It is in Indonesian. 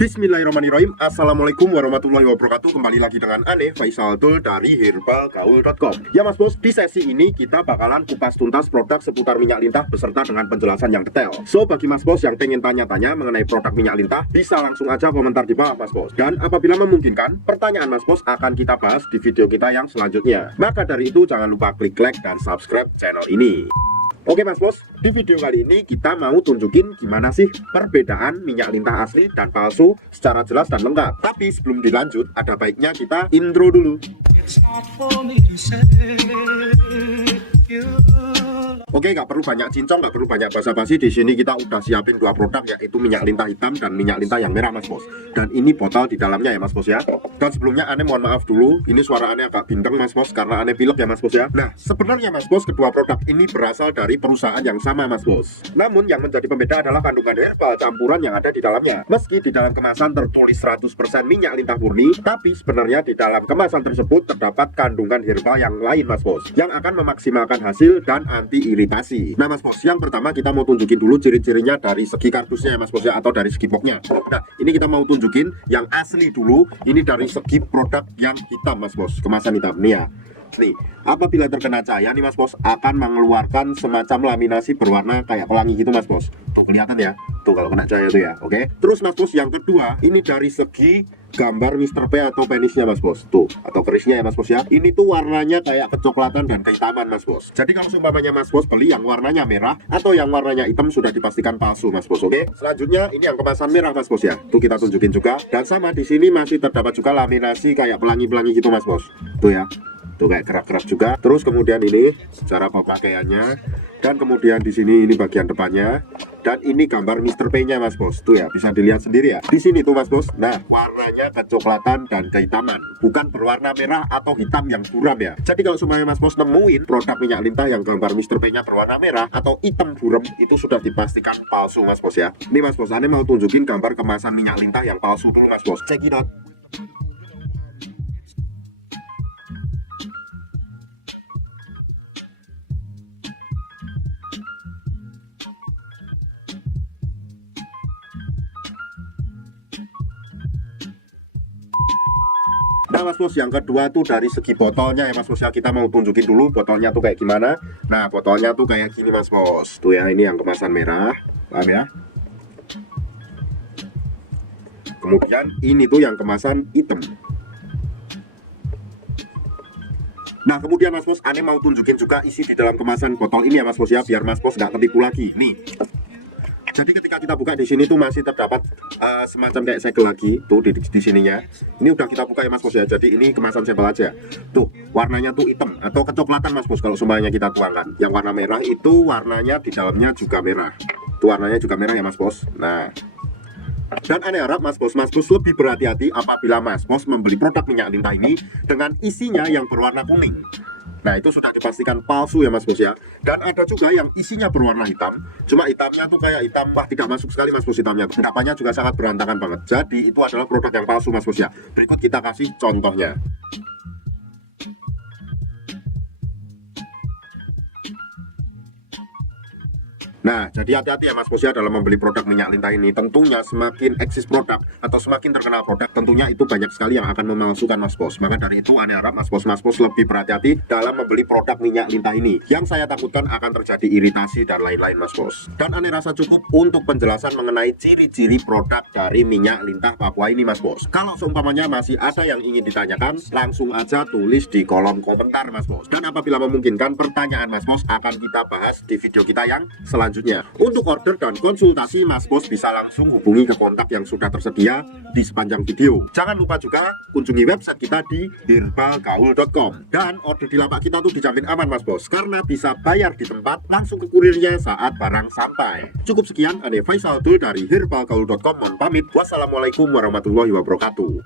Bismillahirrahmanirrahim. Assalamualaikum warahmatullahi wabarakatuh. Kembali lagi dengan Ane Faisal Dul dari herbalgaul.com. Ya mas bos, di sesi ini kita bakalan kupas tuntas produk seputar minyak lintah beserta dengan penjelasan yang detail. So bagi mas bos yang pengen tanya-tanya mengenai produk minyak lintah, bisa langsung aja komentar di bawah mas bos. Dan apabila memungkinkan, pertanyaan mas bos akan kita bahas di video kita yang selanjutnya. Maka dari itu jangan lupa klik like dan subscribe channel ini. Oke mas bos, di video kali ini kita mau tunjukin gimana sih perbedaan minyak lintah asli dan palsu secara jelas dan lengkap. Tapi sebelum dilanjut, ada baiknya kita intro dulu. Oke, nggak perlu banyak cincong, nggak perlu banyak basa-basi. Di sini kita udah siapin dua produk, yaitu minyak lintah hitam dan minyak lintah yang merah mas bos. Dan ini botol di dalamnya ya mas bos ya. Dan sebelumnya Ane mohon maaf dulu, ini suara Ane agak bindeng mas bos karena Ane pilek ya mas bos ya. Nah sebenarnya mas bos, kedua produk ini berasal dari perusahaan yang sama mas bos. Namun yang menjadi pembeda adalah kandungan herbal campuran yang ada di dalamnya. Meski di dalam kemasan tertulis 100% minyak lintah murni, tapi sebenarnya di dalam kemasan tersebut terdapat kandungan herbal yang lain mas bos, yang akan memaksimalkan hasil dan anti iritasi. Nah mas bos, yang pertama kita mau tunjukin dulu ciri-cirinya dari segi kardusnya ya mas bos ya, atau dari segi boxnya. Nah ini kita mau tunjukin yang asli dulu. Ini dari segi produk yang hitam mas bos, kemasan hitam nih ya. Nih, apabila terkena cahaya nih mas bos, akan mengeluarkan semacam laminasi berwarna kayak pelangi gitu mas bos. Tuh kelihatan ya, tuh kalau kena cahaya tuh ya. Oke, terus mas bos yang kedua, ini dari segi gambar Mr. P atau penisnya mas bos, tuh, atau kerisnya ya mas bos ya. Ini tuh warnanya kayak kecoklatan dan kehitaman mas bos. Jadi kalau seumpamanya mas bos beli yang warnanya merah atau yang warnanya hitam, sudah dipastikan palsu mas bos. Oke, selanjutnya ini yang kemasan merah mas bos ya. Tuh kita tunjukin juga. Dan sama di sini masih terdapat juga laminasi kayak pelangi-pelangi gitu mas bos. Tuh ya, tuh kayak kerak-kerak juga. Terus kemudian ini cara pemakaiannya, dan kemudian di sini ini bagian depannya, dan ini gambar Mr. P nya mas bos. Tuh ya, bisa dilihat sendiri ya di sini tuh mas bos. Nah warnanya kecoklatan dan kehitaman, bukan berwarna merah atau hitam yang buram ya. Jadi kalau semuanya mas bos nemuin produk minyak lintah yang gambar Mr. P nya berwarna merah atau hitam buram, itu sudah dipastikan palsu mas bos ya. Ini mas bos, Ane mau tunjukin gambar kemasan minyak lintah yang palsu dulu mas bos. Check it out. Nah mas bos, yang kedua tuh dari segi botolnya ya mas bos ya. Kita mau tunjukin dulu botolnya tuh kayak gimana. Nah botolnya tuh kayak gini mas bos. Tuh ya, ini yang kemasan merah, paham ya. Kemudian ini tuh yang kemasan hitam. Nah kemudian mas bos, Ane mau tunjukin juga isi di dalam kemasan botol ini ya mas bos ya, biar mas bos nggak ketipu lagi. Nih, jadi ketika kita buka di sini tuh masih terdapat semacam kayak segel lagi tuh di sininya. Ini udah kita buka ya mas bos ya. Jadi ini kemasan sampel aja. Tuh warnanya tuh hitam atau kecoklatan mas bos kalau semuanya kita tuangkan. Yang warna merah itu warnanya di dalamnya juga merah. Tuh warnanya juga merah ya mas bos. Nah, dan Ane harap mas bos lebih berhati-hati apabila mas bos membeli produk minyak lintah ini dengan isinya yang berwarna kuning. Nah itu sudah dipastikan palsu ya mas bos ya. Dan ada juga yang isinya berwarna hitam, cuma hitamnya tuh kayak hitam, wah tidak masuk sekali mas bos hitamnya. Endapannya juga sangat berantakan banget. Jadi itu adalah produk yang palsu mas bos ya. Berikut kita kasih contohnya. Nah, jadi hati-hati ya mas bos ya dalam membeli produk minyak lintah ini. Tentunya semakin eksis produk atau semakin terkenal produk, tentunya itu banyak sekali yang akan memalsukan mas bos. Maka dari itu Ane harap mas bos lebih berhati-hati dalam membeli produk minyak lintah ini. Yang saya takutkan akan terjadi iritasi dan lain-lain mas bos. Dan Ane rasa cukup untuk penjelasan mengenai ciri-ciri produk dari minyak lintah Papua ini mas bos. Kalau seumpamanya masih ada yang ingin ditanyakan, langsung aja tulis di kolom komentar mas bos. Dan apabila memungkinkan, pertanyaan mas bos akan kita bahas di video kita yang selanjutnya. Untuk order dan konsultasi mas bos bisa langsung hubungi ke kontak yang sudah tersedia di sepanjang video. Jangan lupa juga kunjungi website kita di herbalgaul.com. Dan order di lapak kita tuh dijamin aman mas bos, karena bisa bayar di tempat langsung ke kurirnya saat barang sampai. Cukup sekian, Ane Faisal Dul dari herbalgaul.com. Mohon pamit. Wassalamualaikum warahmatullahi wabarakatuh.